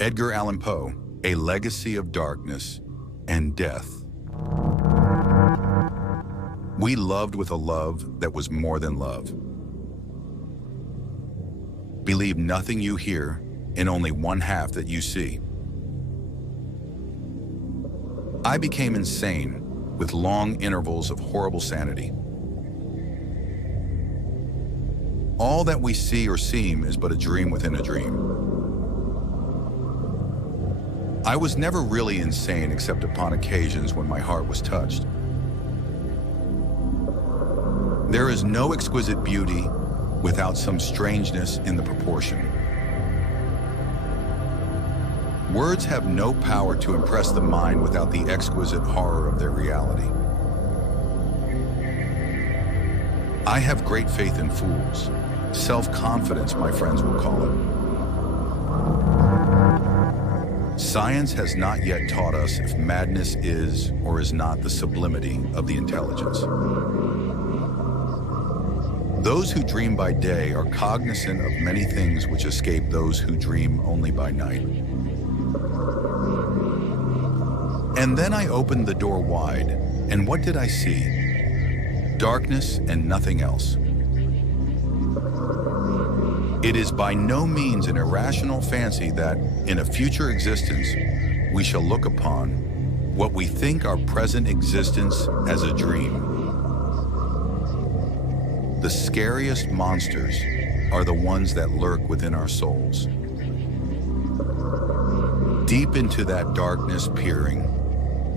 Edgar Allan Poe, A Legacy of Darkness and Death. We loved with a love that was more than love. Believe nothing you hear and only one half that you see. I became insane with long intervals of horrible sanity. All that we see or seem is but a dream within a dream. I was never really insane except upon occasions when my heart was touched. There is no exquisite beauty without some strangeness in the proportion. Words have no power to impress the mind without the exquisite horror of their reality. I have great faith in fools. Self-confidence, my friends will call it. Science has not yet taught us if madness is or is not the sublimity of the intelligence. Those who dream by day are cognizant of many things which escape those who dream only by night. And then I opened the door wide, and what did I see? Darkness and nothing else. It is by no means an irrational fancy that, in a future existence, we shall look upon what we think our present existence as a dream. The scariest monsters are the ones that lurk within our souls. Deep into that darkness peering,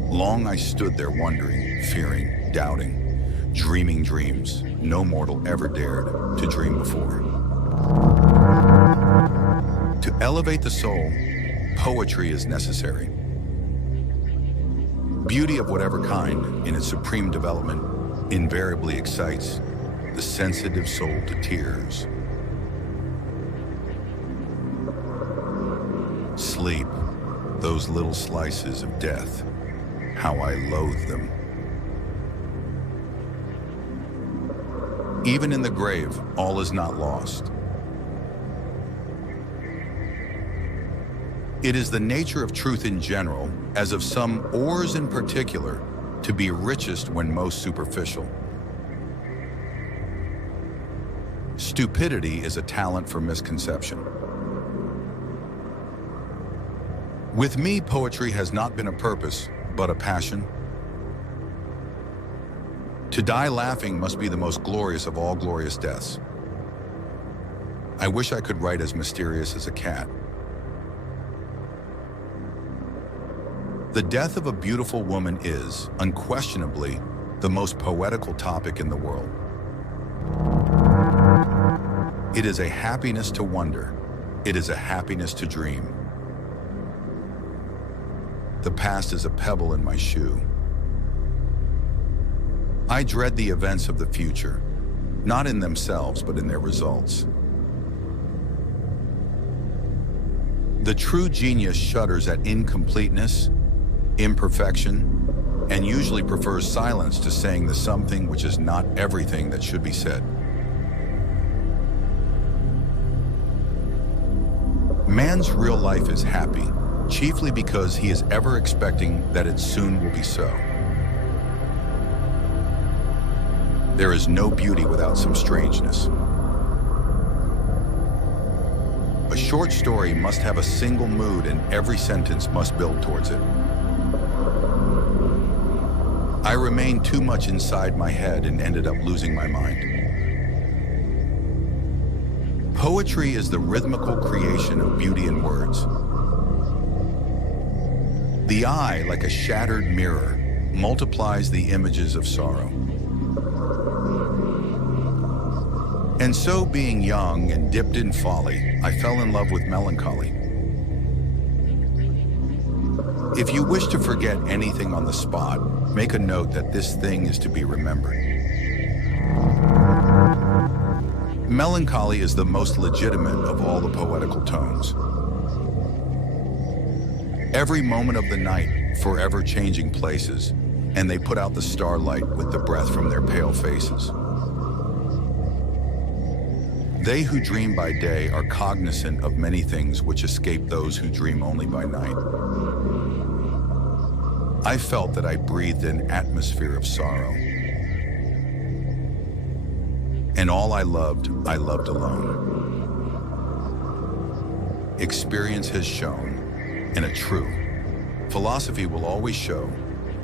long I stood there wondering, fearing, doubting, dreaming dreams no mortal ever dared to dream before. To elevate the soul, poetry is necessary. Beauty of whatever kind, in its supreme development, invariably excites the sensitive soul to tears. Sleep, those little slices of death, how I loathe them. Even in the grave, all is not lost. It is the nature of truth in general, as of some ores in particular, to be richest when most superficial. Stupidity is a talent for misconception. With me, poetry has not been a purpose, but a passion. To die laughing must be the most glorious of all glorious deaths. I wish I could write as mysterious as a cat. The death of a beautiful woman is, unquestionably, the most poetical topic in the world. It is a happiness to wonder. It is a happiness to dream. The past is a pebble in my shoe. I dread the events of the future, not in themselves, but in their results. The true genius shudders at incompleteness, imperfection, and usually prefers silence to saying the something which is not everything that should be said. Man's real life is happy, chiefly because he is ever expecting that it soon will be so. There is no beauty without some strangeness. A short story must have a single mood and every sentence must build towards it. I remained too much inside my head and ended up losing my mind. Poetry is the rhythmical creation of beauty in words. The eye, like a shattered mirror, multiplies the images of sorrow. And so, being young and dipped in folly, I fell in love with melancholy. If you wish to forget anything on the spot, make a note that this thing is to be remembered. Melancholy is the most legitimate of all the poetical tones. Every moment of the night, forever changing places, and they put out the starlight with the breath from their pale faces. They who dream by day are cognizant of many things which escape those who dream only by night. I felt that I breathed an atmosphere of sorrow. And all I loved alone. Experience has shown, and a true philosophy will always show,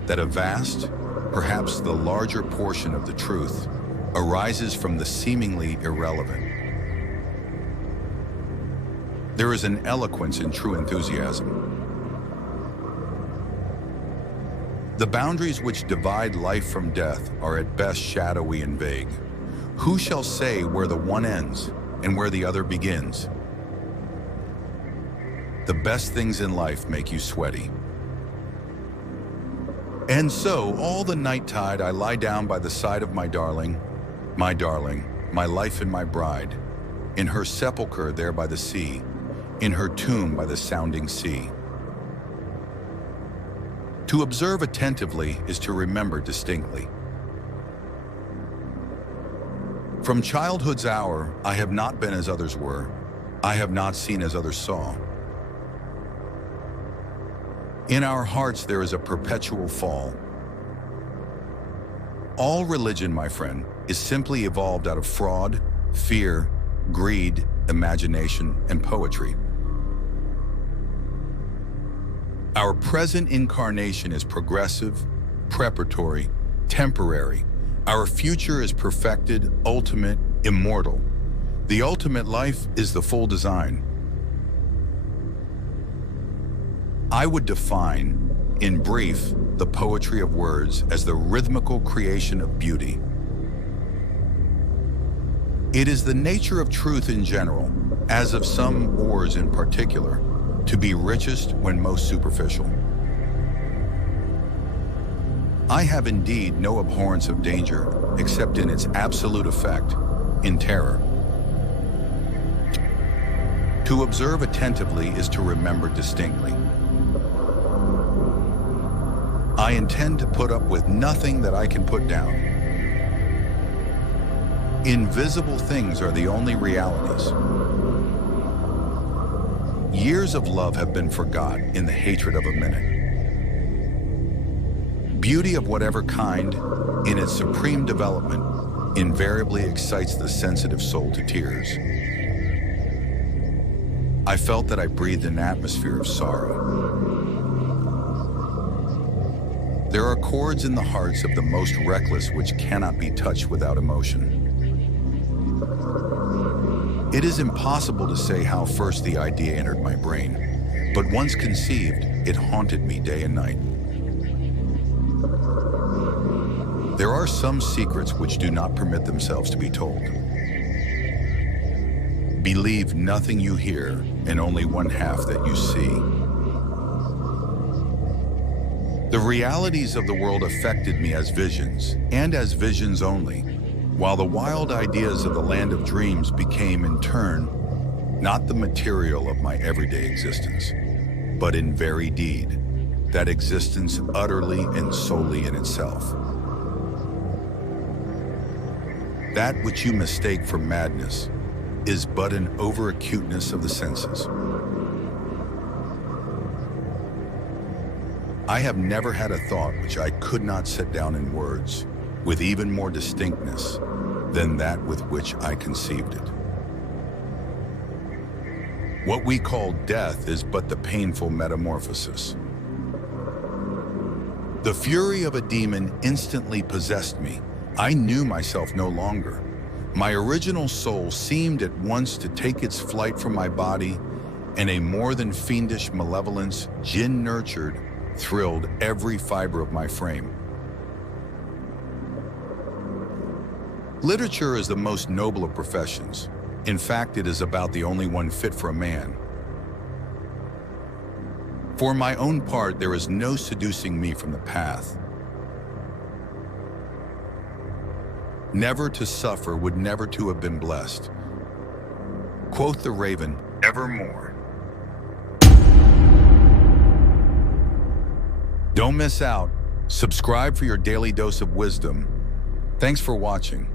that a vast, perhaps the larger portion of the truth, arises from the seemingly irrelevant. There is an eloquence in true enthusiasm. The boundaries which divide life from death are at best shadowy and vague. Who shall say where the one ends and where the other begins? The best things in life make you sweaty. And so, all the nighttide I lie down by the side of my darling, my life and my bride, in her sepulchre there by the sea, in her tomb by the sounding sea. To observe attentively is to remember distinctly. From childhood's hour, I have not been as others were. I have not seen as others saw. In our hearts there is a perpetual fall. All religion, my friend, is simply evolved out of fraud, fear, greed, imagination, and poetry. Our present incarnation is progressive, preparatory, temporary. Our future is perfected, ultimate, immortal. The ultimate life is the full design. I would define, in brief, the poetry of words as the rhythmical creation of beauty. It is the nature of truth in general, as of some ores in particular, to be richest when most superficial. I have indeed no abhorrence of danger, except in its absolute effect, in terror. To observe attentively is to remember distinctly. I intend to put up with nothing that I can put down. Invisible things are the only realities. Years of love have been forgot in the hatred of a minute. Beauty of whatever kind, in its supreme development, invariably excites the sensitive soul to tears. I felt that I breathed an atmosphere of sorrow. There are chords in the hearts of the most reckless which cannot be touched without emotion. It is impossible to say how first the idea entered my brain, but once conceived, it haunted me day and night. There are some secrets which do not permit themselves to be told. Believe nothing you hear, and only one half that you see. The realities of the world affected me as visions, and as visions only, while the wild ideas of the land of dreams became, in turn, not the material of my everyday existence, but in very deed, that existence utterly and solely in itself. That which you mistake for madness is but an over-acuteness of the senses. I have never had a thought which I could not set down in words, with even more distinctness than that with which I conceived it. What we call death is but the painful metamorphosis. The fury of a demon instantly possessed me. I knew myself no longer. My original soul seemed at once to take its flight from my body, and a more than fiendish malevolence, gin-nurtured, thrilled every fiber of my frame. Literature is the most noble of professions. In fact, it is about the only one fit for a man. For my own part, there is no seducing me from the path. Never to suffer would never to have been blessed. Quoth the raven, evermore. Don't miss out. Subscribe for your daily dose of wisdom. Thanks for watching.